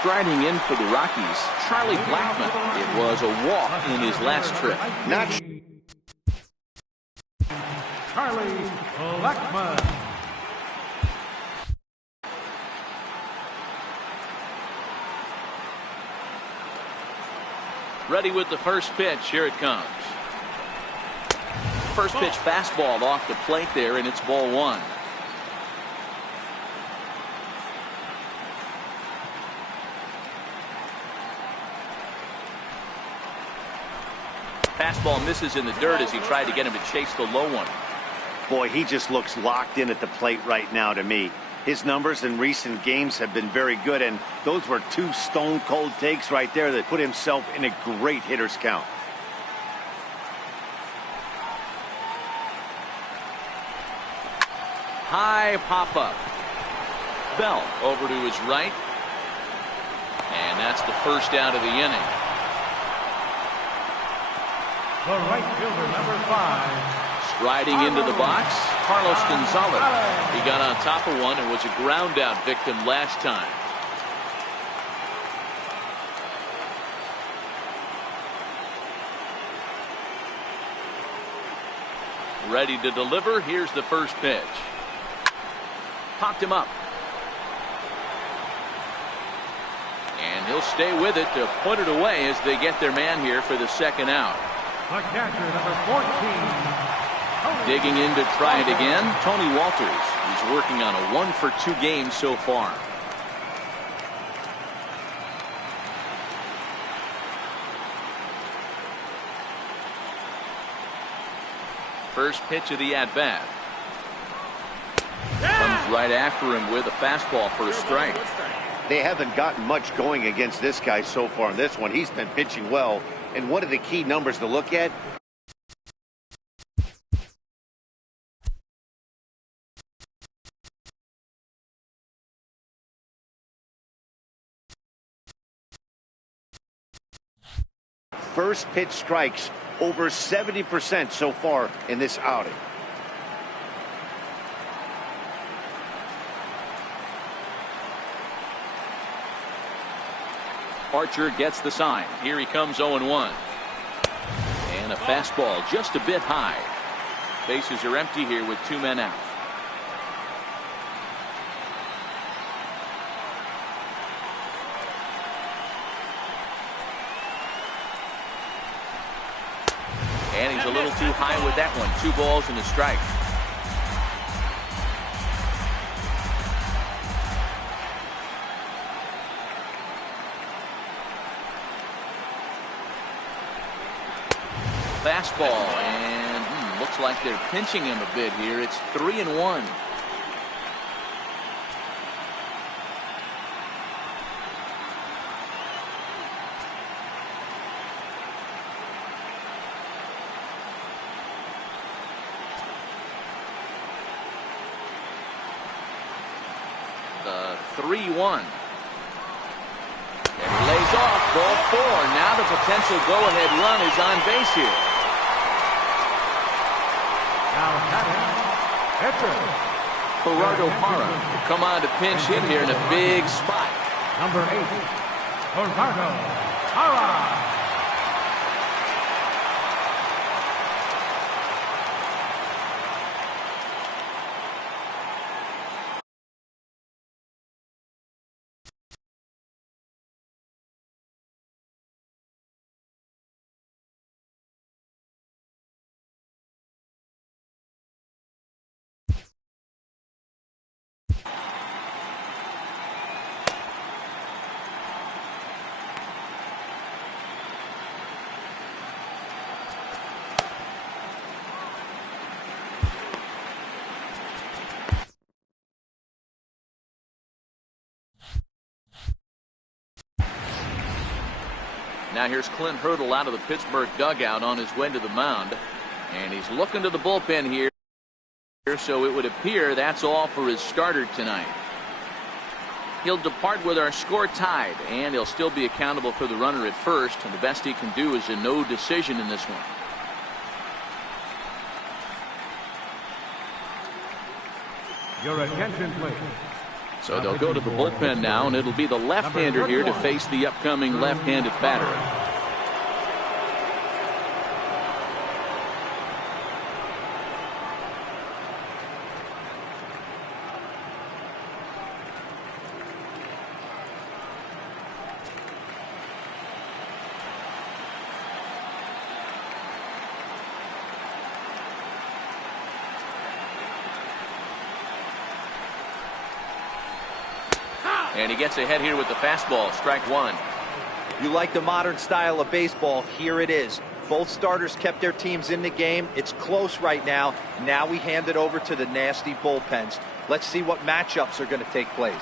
Striding in for the Rockies, Charlie Blackmon. It was a walk in his last trip. Charlie Blackmon. Ready with the first pitch. Here it comes. First pitch fastball off the plate there, and it's ball one. Fastball misses in the dirt as he tried to get him to chase the low one. Boy, he just looks locked in at the plate right now to me. His numbers in recent games have been very good, and those were two stone-cold takes right there that put himself in a great hitter's count. High pop-up. Bell over to his right. And that's the first out of the inning. The right fielder, number 5. Striding into the box, Carlos Gonzalez. He got on top of one and was a ground-out victim last time. Ready to deliver. Here's the first pitch. Popped him up. And he'll stay with it to put it away as they get their man here for the second out. The catcher, number 14. Digging in to try it again, Tony Walters. He's working on a 1-for-2 game so far. First pitch of the at-bat. Comes right after him with a fastball for a strike. They haven't gotten much going against this guy so far in this one. He's been pitching well, and one of the key numbers to look at, first pitch strikes, over 70% so far in this outing. Archer gets the sign. Here he comes 0-1. And a fastball just a bit high. Bases are empty here with 2 men out. And he's a little too high with that one. 2 balls and a strike. Fastball, and looks like they're pinching him a bit here. It's 3-1. The 3-1. And he lays off ball 4. Now the potential go-ahead run is on base here. Gerardo Parra will come on to pinch hit here in a big spot. Number 8, Gerardo Parra. Now here's Clint Hurdle out of the Pittsburgh dugout on his way to the mound. And he's looking to the bullpen here. So it would appear that's all for his starter tonight. He'll depart with our score tied, and he'll still be accountable for the runner at first. And the best he can do is a no decision in this one. Your attention, please. So they'll go to the bullpen now, and it'll be the left-hander here to face the upcoming left-handed batter. And he gets ahead here with the fastball. Strike one. You like the modern style of baseball. Here it is. Both starters kept their teams in the game. It's close right now. Now we hand it over to the nasty bullpens. Let's see what matchups are going to take place.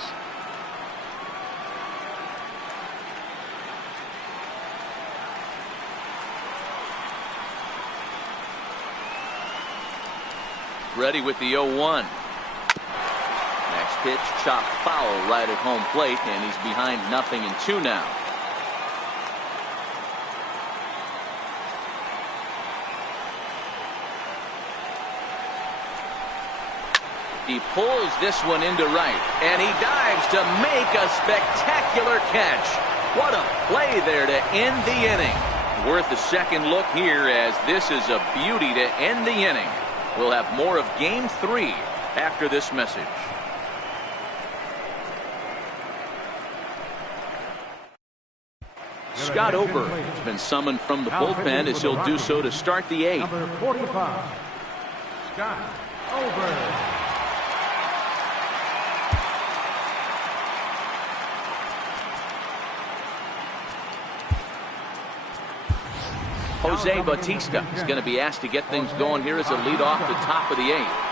Ready with the 0-1. Pitch chopped foul right at home plate, and he's behind 0-2 now. He pulls this one into right, and he dives to make a spectacular catch. What a play there to end the inning. Worth a second look here, as this is a beauty to end the inning. We'll have more of Game 3 after this message. Scott Ober has been summoned from the bullpen, as he'll do so to start the 8th. Number 45, Scott Ober. Jose Bautista is going to be asked to get things going here as a lead off the top of the 8th.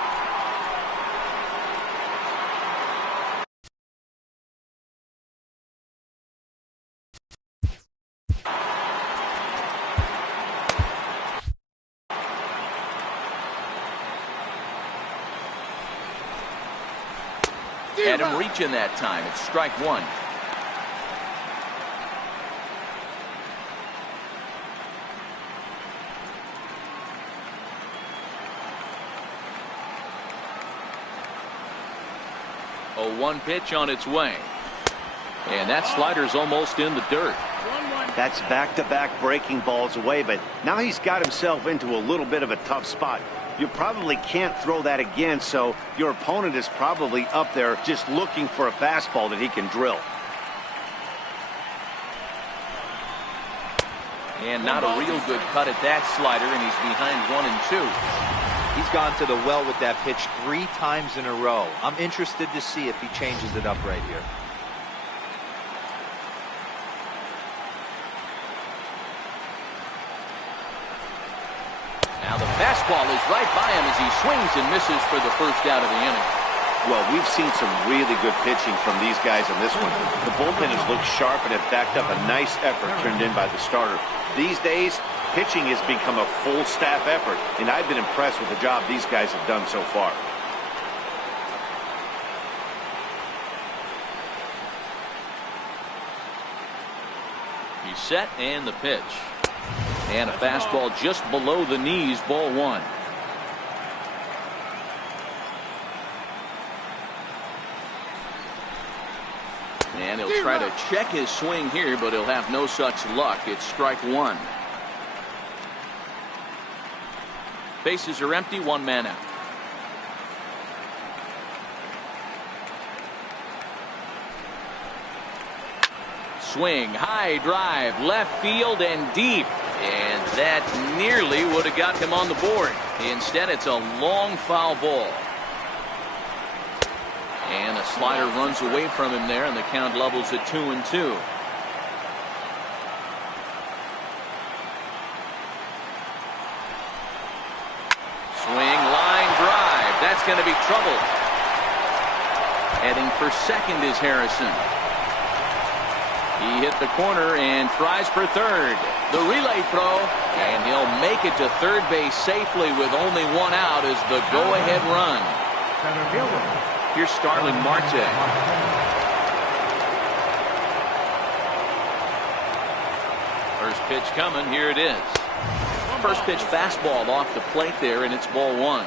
Had him reaching that time. It's strike one. A 1 pitch on its way. And that slider's almost in the dirt. That's back-to-back breaking balls away, but now he's got himself into a little bit of a tough spot. You probably can't throw that again, so your opponent is probably up there just looking for a fastball that he can drill. And not a real good cut at that slider, and he's behind 1-2. He's gone to the well with that pitch 3 times in a row. I'm interested to see if he changes it up right here. Now the fastball is right by him as he swings and misses for the first out of the inning. Well, we've seen some really good pitching from these guys in this one. The bullpen has looked sharp and have backed up a nice effort turned in by the starter. These days, pitching has become a full staff effort, and I've been impressed with the job these guys have done so far. He's set, and the pitch. And a fastball just below the knees, ball 1. And he'll try to check his swing here, but he'll have no such luck. It's strike 1. Bases are empty, 1 man out. Swing, high drive, left field and deep. And that nearly would have got him on the board. Instead, it's a long foul ball. And a slider runs away from him there, and the count levels at 2-2. Swing, line drive. That's going to be trouble. Heading for second is Harrison. He hit the corner and tries for third. The relay throw, and he'll make it to third base safely with only 1 out as the go-ahead run. Here's Starling Marte. First pitch coming. Here it is. First pitch fastball off the plate there, and it's ball 1.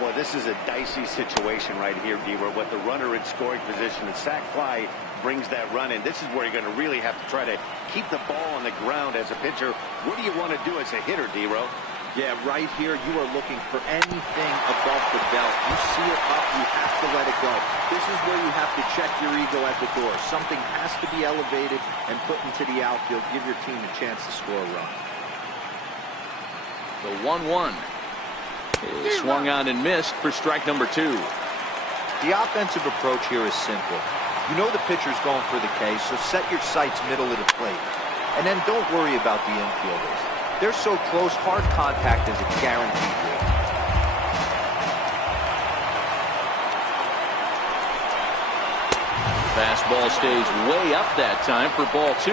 Well, this is a dicey situation right here, D-Row. With the runner in scoring position, the sac fly brings that run in. This is where you're going to really have to try to keep the ball on the ground as a pitcher. What do you want to do as a hitter, D-Row? Yeah, right here, you are looking for anything above the belt. You see it up, you have to let it go. This is where you have to check your ego at the door. Something has to be elevated and put into the outfield. Give your team a chance to score a run. The 1-1 is swung on and missed for strike number 2. The offensive approach here is simple. You know the pitcher's going for the K, so set your sights middle of the plate. And then don't worry about the infielders. They're so close, hard contact is a guaranteed win. Fastball stays way up that time for ball 2.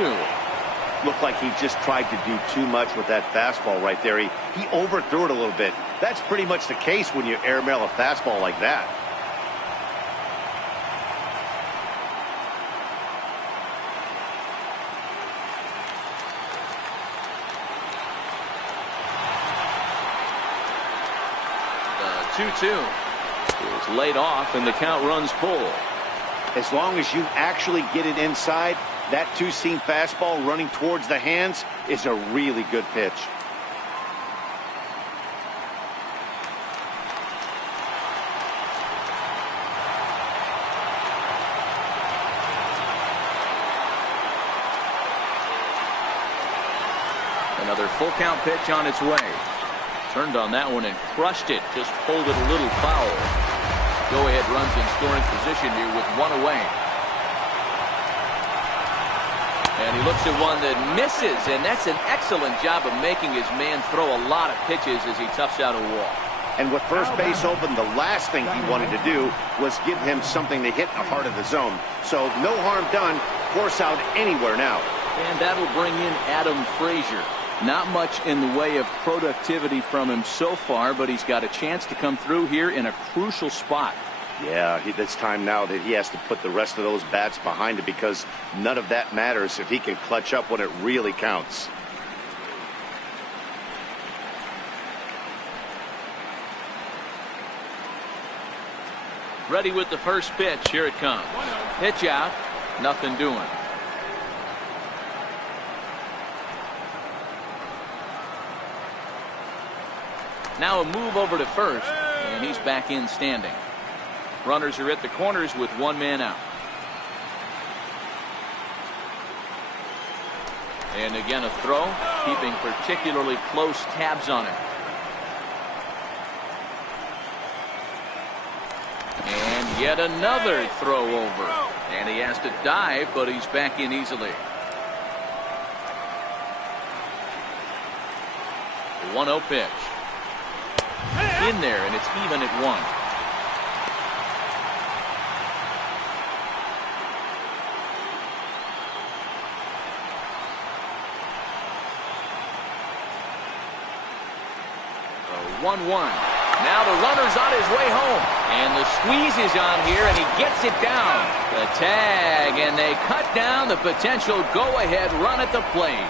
Looked like he just tried to do too much with that fastball right there. He overthrew it a little bit. That's pretty much the case when you airmail a fastball like that. The 2-2 is laid off and the count runs full. As long as you actually get it inside, that two-seam fastball running towards the hands is a really good pitch. Another full count pitch on its way. Turned on that one and crushed it. Just pulled it a little foul. Go-ahead runs in scoring position here with one away. And he looks at one that misses, and that's an excellent job of making his man throw a lot of pitches as he toughs out a walk. And with first base open, the last thing he wanted to do was give him something to hit in the heart of the zone. So no harm done. Force out anywhere now. And that'll bring in Adam Frazier. Not much in the way of productivity from him so far, but he's got a chance to come through here in a crucial spot. Yeah, it's time now that he has to put the rest of those bats behind it, because none of that matters if he can clutch up when it really counts. Ready with the first pitch. Here it comes. Pitch out. Nothing doing. Now a move over to first, and he's back in standing. Runners are at the corners with one man out. And again a throw, keeping particularly close tabs on it. And yet another throw over. And he has to dive, but he's back in easily. The 1-0 pitch. In there, and it's even at 1. The 1-1. Now the runner's on his way home, and the squeeze is on here, and he gets it down. The tag, and they cut down the potential go-ahead run at the plate.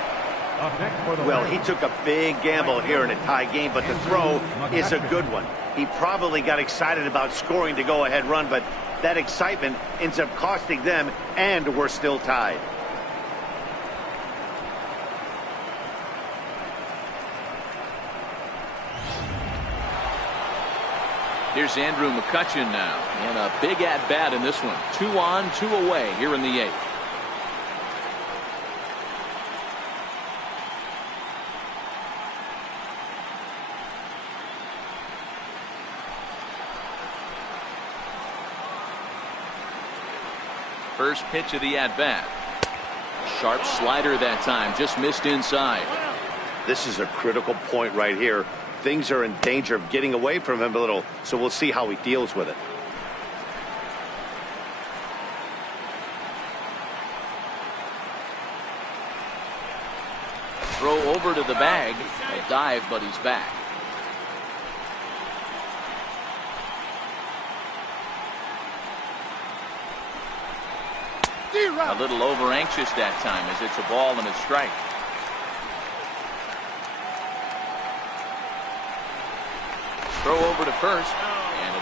Well, he took a big gamble here in a tie game, but the throw is a good one. He probably got excited about scoring the go-ahead run, but that excitement ends up costing them, and we're still tied. Here's Andrew McCutchen now, and a big at-bat in this one. 2 on, 2 away here in the 8th. First pitch of the at-bat. Sharp slider that time, just missed inside. This is a critical point right here. Things are in danger of getting away from him a little, so we'll see how he deals with it. Throw over to the bag. A dive, but he's back. A little over anxious that time as it's a ball and a strike. Throw over to first.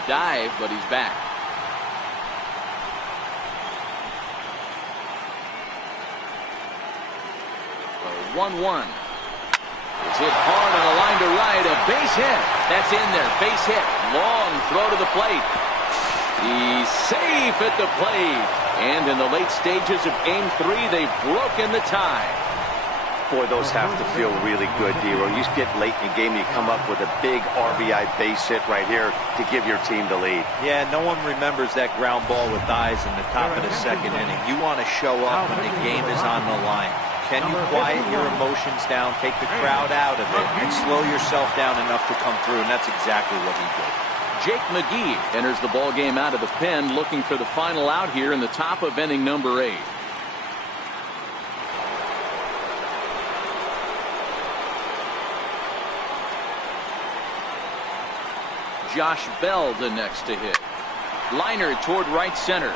dive, but he's back. The 1-1. It's hit hard on a line to right. A base hit. That's in there. Base hit. Long throw to the plate. He's safe at the plate. And in the late stages of Game 3, they've broken the tie. Boy, those have to feel really good, Dero. You get late in the game, you come up with a big RBI base hit right here to give your team the lead. Yeah, no one remembers that ground ball with eyes in the top of the second inning. You want to show up when the game is on the line. Can you quiet your emotions down, take the crowd out of it, and slow yourself down enough to come through? And that's exactly what he did. Jake McGee enters the ball game out of the pen, looking for the final out here in the top of inning number 8. Josh Bell the next to hit. Liner toward right center.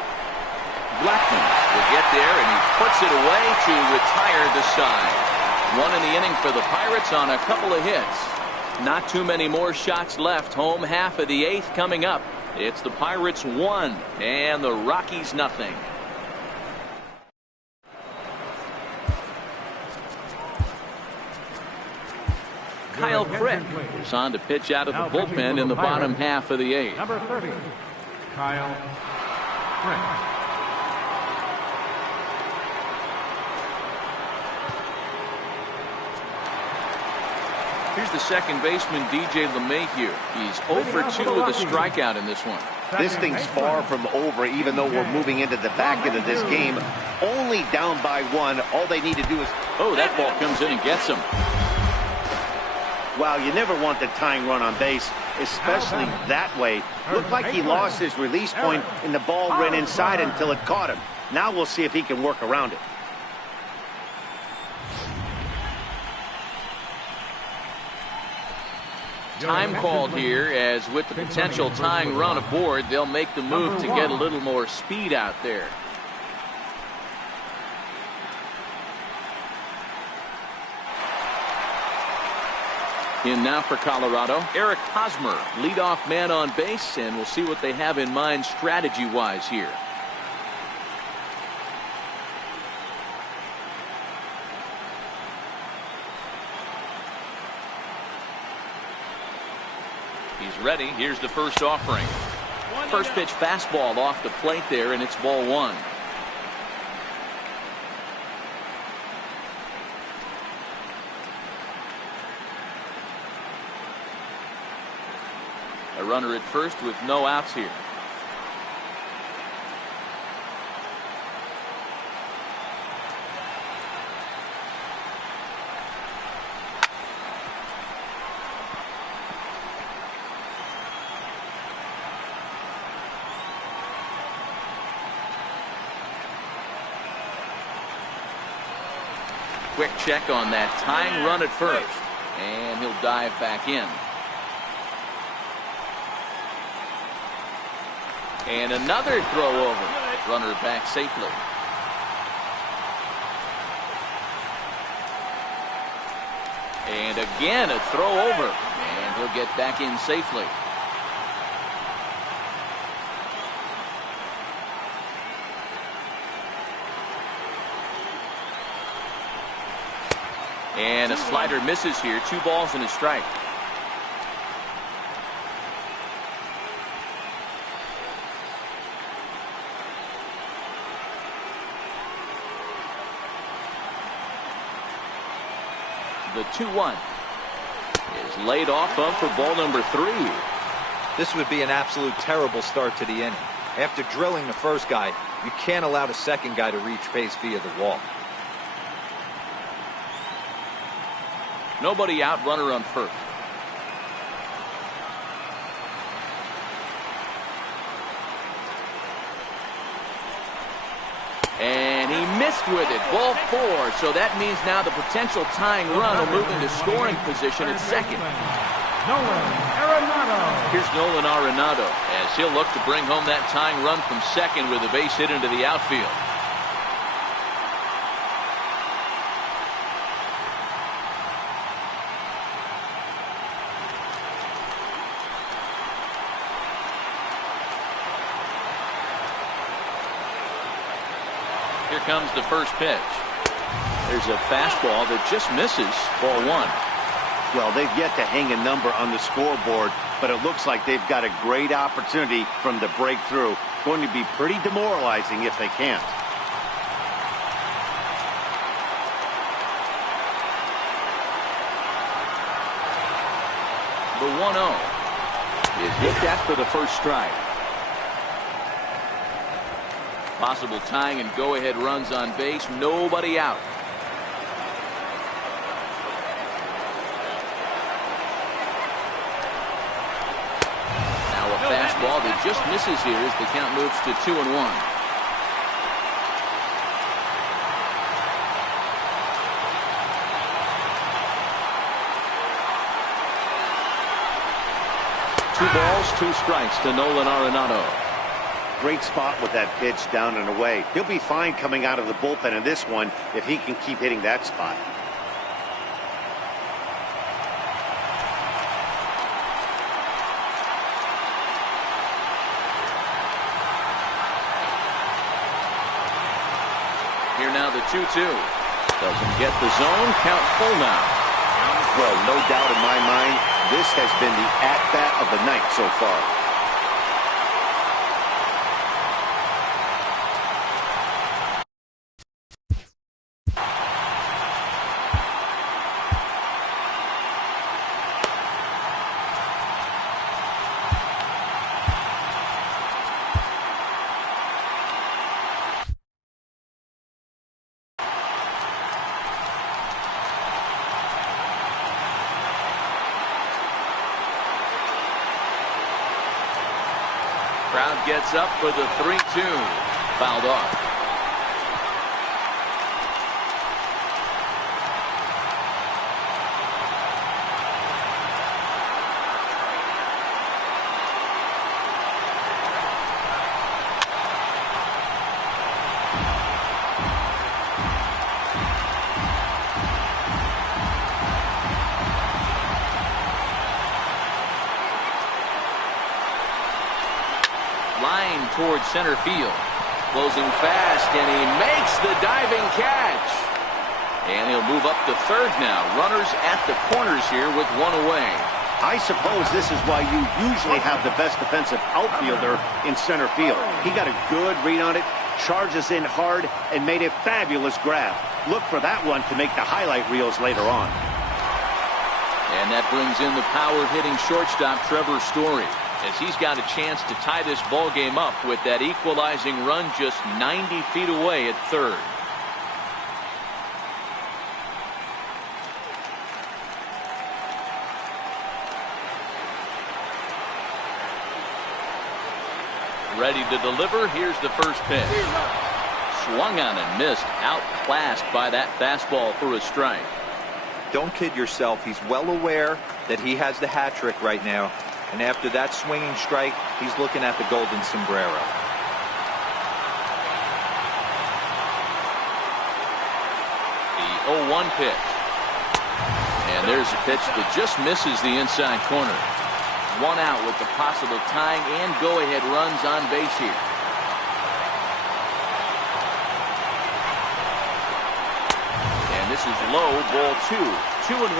Blackman will get there, and he puts it away to retire the side. 1 in the inning for the Pirates on a couple of hits. Not too many more shots left. Home half of the 8th coming up. It's the Pirates 1 and the Rockies nothing. Kyle Crick is on to pitch out of the bullpen in the bottom half of the 8th. Number 30, Kyle Crick. Here's the second baseman, DJ LeMahieu. He's 0 for 2 with a strikeout in this one. This thing's far from over, even though we're moving into the back end of this game. Only down by 1. All they need to do is... Oh, that ball comes in and gets him. Wow, you never want the tying run on base, especially that way. Looked like he lost his release point, and the ball ran inside until it caught him. Now we'll see if he can work around it. Time called here, as with the potential tying run aboard, they'll make the move to get a little more speed out there. In now for Colorado, Eric Hosmer, leadoff man on base, and we'll see what they have in mind strategy-wise here. He's ready. Here's the first offering. First pitch fastball off the plate there, and it's ball 1. A runner at first with no outs here. Quick check on that tying run at first, and he'll dive back in. And another throw over. Runner back safely. And again a throw over, and he'll get back in safely. And a slider misses here. 2 balls and a strike. The 2-1 is laid off of for ball number 3. This would be an absolute terrible start to the inning. After drilling the first guy, you can't allow the second guy to reach base via the wall. Nobody out, runner on first. And he missed with it. Ball 4. So that means now the potential tying run will move into scoring position at second. Nolan Arenado. Here's Nolan Arenado as he'll look to bring home that tying run from second with a base hit into the outfield. Here comes the first pitch. There's a fastball that just misses. Ball 1. Well, they've yet to hang a number on the scoreboard, but it looks like they've got a great opportunity from the breakthrough. Going to be pretty demoralizing if they can't. The 1-0 is hit at for the first strike. Possible tying and go-ahead runs on base. Nobody out. Now a fastball that just misses here as the count moves to 2-1. Two balls, 2 strikes to Nolan Arenado. Great spot with that pitch down and away. He'll be fine coming out of the bullpen in this one if he can keep hitting that spot. Here now the 2-2. Doesn't get the zone. Count full now. Well, no doubt in my mind, this has been the at-bat of the night so far. Crowd gets up for the 3-2. Fouled off. Line towards center field. Closing fast, and he makes the diving catch. And he'll move up to third now. Runners at the corners here with 1 away. I suppose this is why you usually have the best defensive outfielder in center field. He got a good read on it, charges in hard, and made a fabulous grab. Look for that one to make the highlight reels later on. And that brings in the power-hitting shortstop Trevor Story, as he's got a chance to tie this ball game up with that equalizing run just 90 feet away at third. Ready to deliver. Here's the first pitch. Swung on and missed. Outclassed by that fastball for a strike. Don't kid yourself. He's well aware that he has the hat trick right now. And after that swinging strike, he's looking at the golden sombrero. The 0-1 pitch. And there's a pitch that just misses the inside corner. 1 out with the possible tying and go-ahead runs on base here. And this is low, ball 2. 2-1.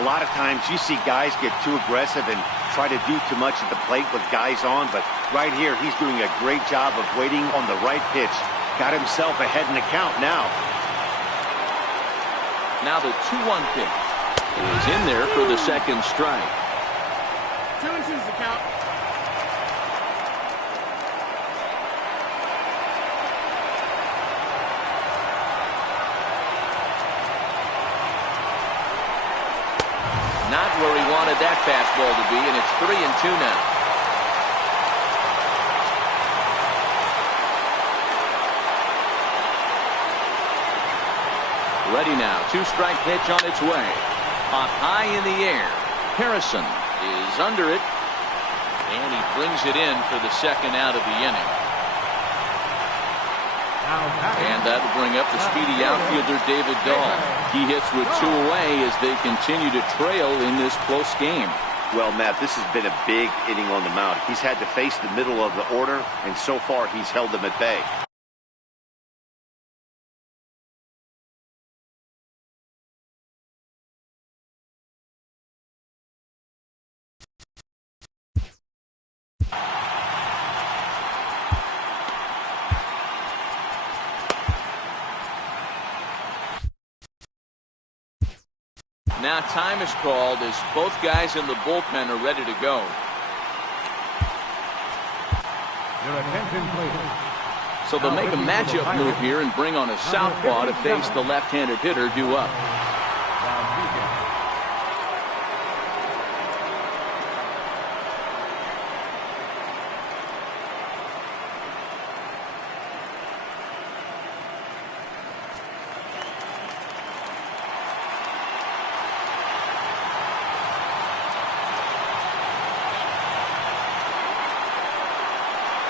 A lot of times you see guys get too aggressive and try to do too much at the plate with guys on, but right here he's doing a great job of waiting on the right pitch. Got himself ahead in the count now. Now the 2-1 pitch is in there for the second strike. 2-2's the count. Not where he wanted that fastball to be, and it's 3-2 now. Ready now. 2-strike pitch on its way. Up high in the air. Harrison is under it, and he brings it in for the second out of the inning. And that'll bring up the speedy outfielder David Dahl. He hits with 2 away as they continue to trail in this close game. Well, Matt, this has been a big inning on the mound. He's had to face the middle of the order, and so far he's held them at bay. Now time is called as both guys in the bullpen are ready to go. Your attention, please. So they'll make a matchup move here and bring on a southpaw to face the left-handed hitter due up.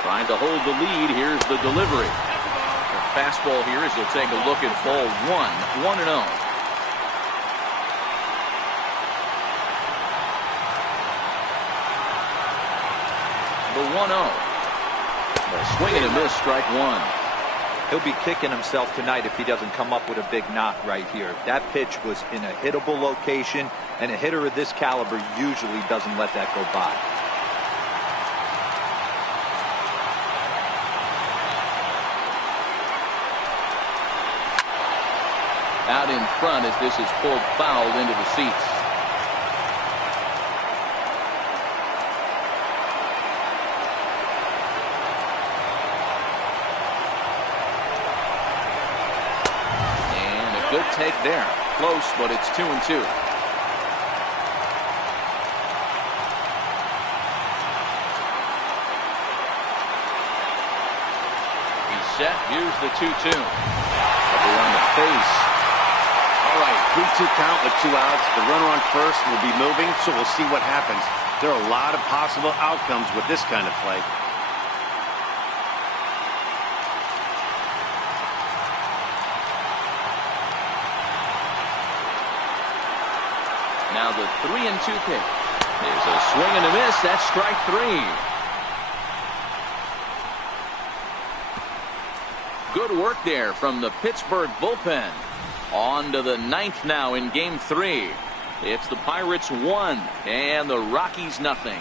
Trying to hold the lead. Here's the delivery. The fastball here as he'll take a look at ball 1-0. The 1-0. A swing and a miss, strike one. He'll be kicking himself tonight if he doesn't come up with a big knock right here. That pitch was in a hittable location, and a hitter of this caliber usually doesn't let that go by. Out in front as this is pulled foul into the seats. And a good take there. Close, but it's 2-2. He's set. Here's the 2-2. Over on the face. All right, 3-2 count with 2 outs. The runner on first will be moving, so we'll see what happens. There are a lot of possible outcomes with this kind of play. Now the 3-2 pitch. There's a swing and a miss. That's strike 3. Good work there from the Pittsburgh bullpen. On to the 9th now in game 3. It's the Pirates 1 and the Rockies nothing.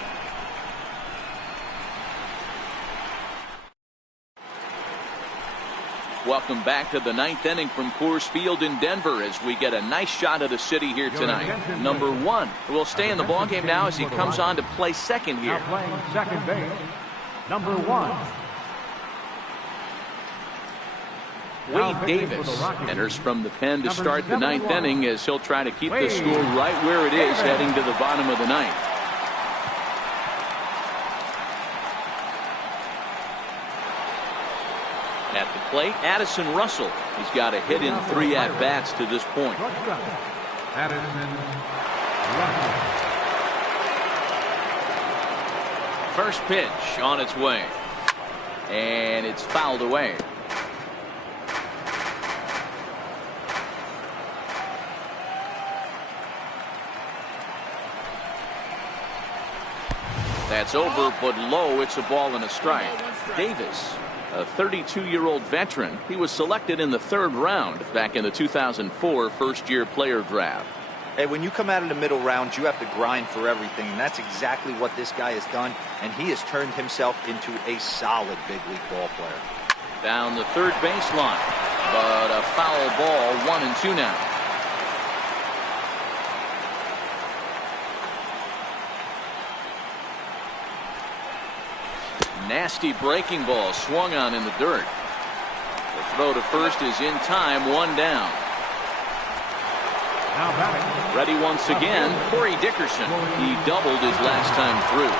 Welcome back to the 9th inning from Coors Field in Denver as we get a nice shot of the city here tonight. Number 1 will stay in the ballgame now as he comes on to play second here. Now playing second base, number 1. Wade Davis enters from the pen to start the 9th inning as he'll try to keep the score right where it is heading to the bottom of the 9th. At the plate, Addison Russell. He's got a hit in 3 at-bats to this point. Addison Russell. First pitch on its way. And it's fouled away. That's over, but low. It's a ball and a strike. Davis, a 32-year-old veteran. He was selected in the 3rd round back in the 2004 first-year player draft. Hey, when you come out of the middle rounds, you have to grind for everything, and that's exactly what this guy has done, and he has turned himself into a solid big league ball player. Down the third baseline, but a foul ball, 1-2 now. Nasty breaking ball swung on in the dirt. The throw to first is in time, 1 down. Now batting. Ready once again, Corey Dickerson. He doubled his last time through.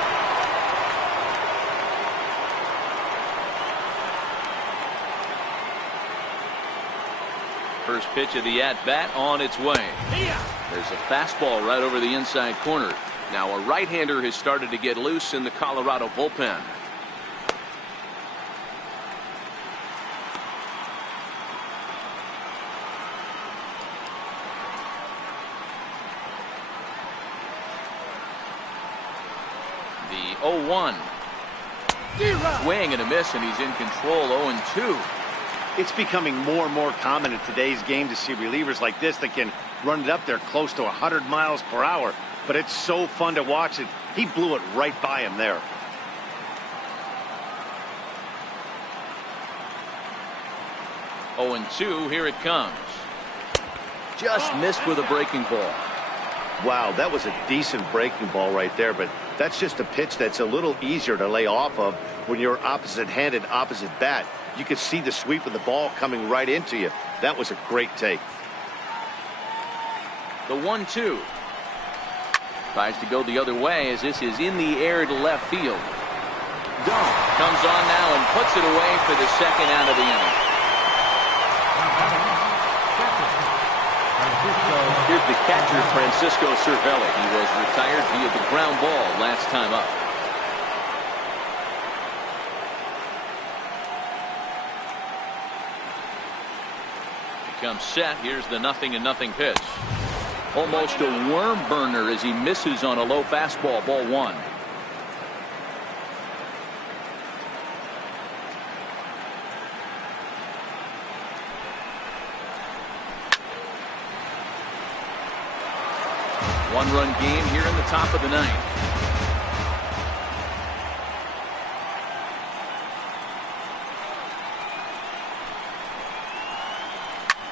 First pitch of the at-bat on its way. There's a fastball right over the inside corner. Now a right-hander has started to get loose in the Colorado bullpen. The 0-1. Swing and a miss, and he's in control. 0-2. It's becoming more and more common in today's game to see relievers like this that can run it up there close to 100 miles per hour. But it's so fun to watch it. He blew it right by him there. Oh, and 2. Here it comes. Just missed with a breaking ball. Wow, that was a decent breaking ball right there, but that's just a pitch that's a little easier to lay off of when you're opposite-handed, opposite bat. You could see the sweep of the ball coming right into you. That was a great take. The 1-2. Tries to go the other way as this is in the air to left field. Gone. Comes on now and puts it away for the second out of the inning. Here's the catcher, Francisco Cervelli. He was retired via the ground ball last time up. Becomes set. Here's the 0-0 pitch. Almost a worm burner as he misses on a low fastball. Ball 1. One-run game here in the top of the 9th.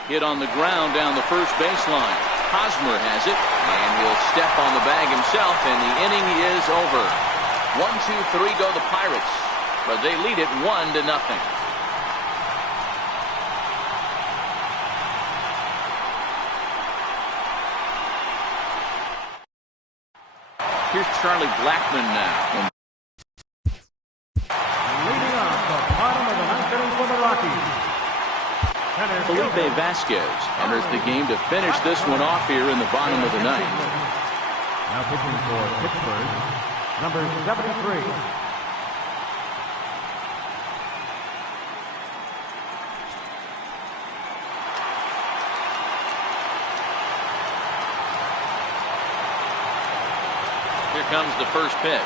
Hit on the ground down the first baseline. Hosmer has it, and he'll step on the bag himself, and the inning is over. 1, 2, 3 go the Pirates, but they lead it 1-0. Here's Charlie Blackmon now. Leading off the bottom of the 9th inning for the Rockies. Felipe Vasquez enters the game to finish this one off here in the bottom of the 9th. Now pitching for Pittsburgh, number 73. Here comes the first pitch.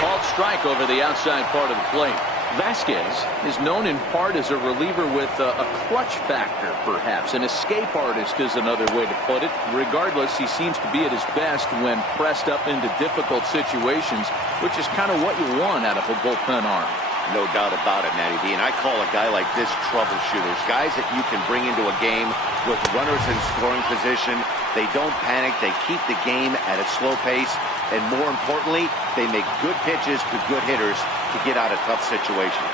Called strike over the outside part of the plate. Vasquez is known in part as a reliever with a clutch factor, perhaps. An escape artist is another way to put it. Regardless, he seems to be at his best when pressed up into difficult situations, which is kind of what you want out of a bullpen arm. No doubt about it, Matty D. And I call a guy like this troubleshooters. Guys that you can bring into a game with runners in scoring position. They don't panic. They keep the game at a slow pace. And more importantly, they make good pitches to good hitters to get out of tough situations.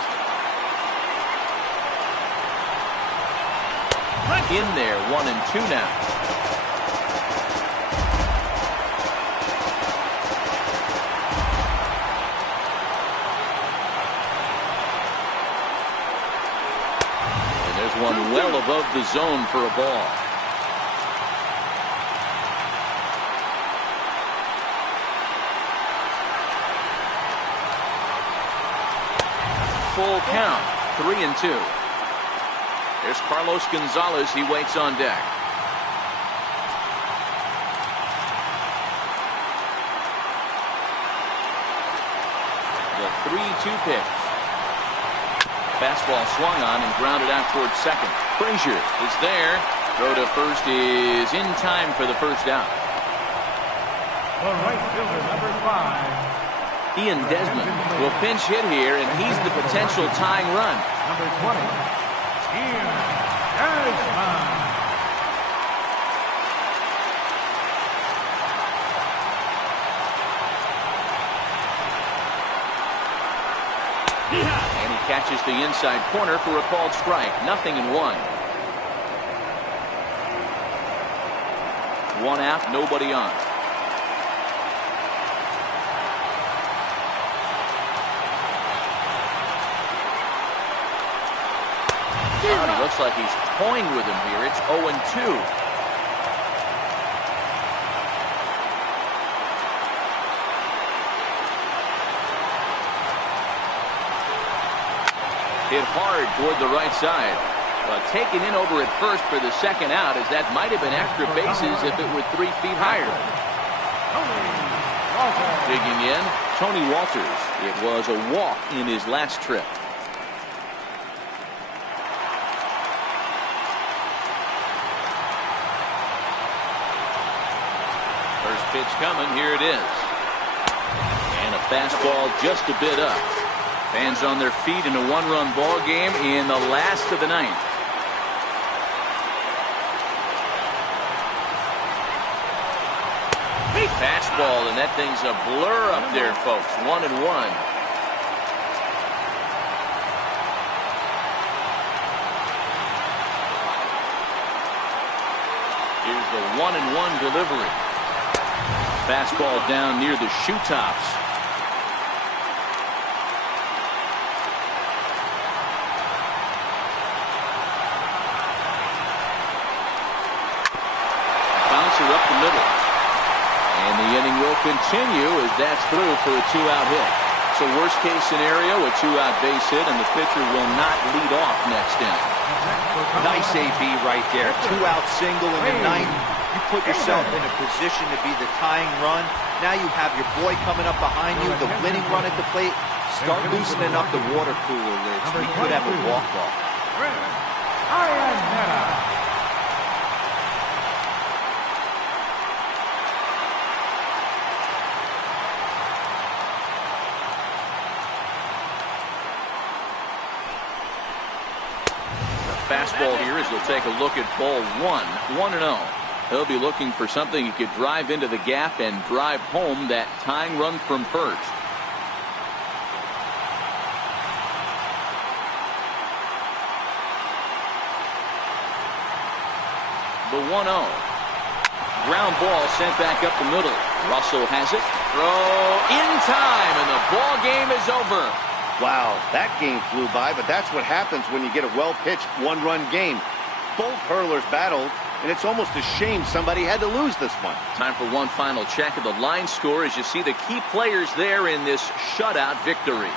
In there, 1-2 now. And there's one well above the zone for a ball. Full count, 3-2. There's Carlos Gonzalez. He waits on deck. The 3-2 pitch. Fastball swung on and grounded out towards second. Frazier is there. Throw to first is in time for the first out. The right fielder, number 5. Ian Desmond will pinch hit here, and he's the potential tying run. Number 20, Ian Desmond. And he catches the inside corner for a called strike. 0-1. One out, nobody on. He looks like he's toying with him here. It's 0-2. Hit hard toward the right side. But taken in over at first for the second out, as that might have been extra bases if it were 3 feet higher. Digging in, Tony Walters. It was a walk in his last trip. First pitch coming, here it is. And a fastball just a bit up. Fans on their feet in a one-run ball game in the last of the 9th. Fastball, and that thing's a blur up there, folks. 1-1. Here's the 1-1 delivery. Fastball down near the shoe tops. Bouncer up the middle. And the inning will continue as that's through for a 2-out hit. So worst case scenario, a 2-out base hit, and the pitcher will not lead off next inning. Nice AB right there. 2-out single in the ninth. You put yourself in a position to be the tying run. Now you have your boy coming up behind you, the winning run at the plate. Start loosening up the water cooler lids. We could have a walk-off. Fastball here as he'll take a look at ball 1-0. He'll be looking for something he could drive into the gap and drive home that tying run from first. The 1-0. Ground ball sent back up the middle. Russell has it. Throw in time, and the ball game is over. Wow, that game flew by, but that's what happens when you get a well-pitched one-run game. Both hurlers battled, and it's almost a shame somebody had to lose this one. Time for one final check of the line score as you see the key players there in this shutout victory.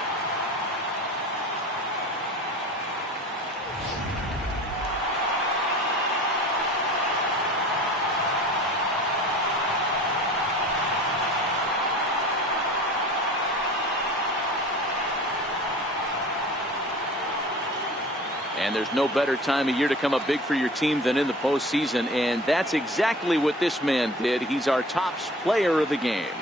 And there's no better time of year to come up big for your team than in the postseason, and that's exactly what this man did. He's our top player of the game.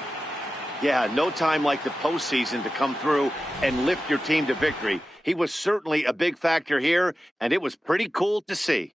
Yeah, no time like the postseason to come through and lift your team to victory. He was certainly a big factor here, and it was pretty cool to see.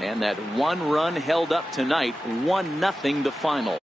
And that one run held up tonight, 1-0 the final.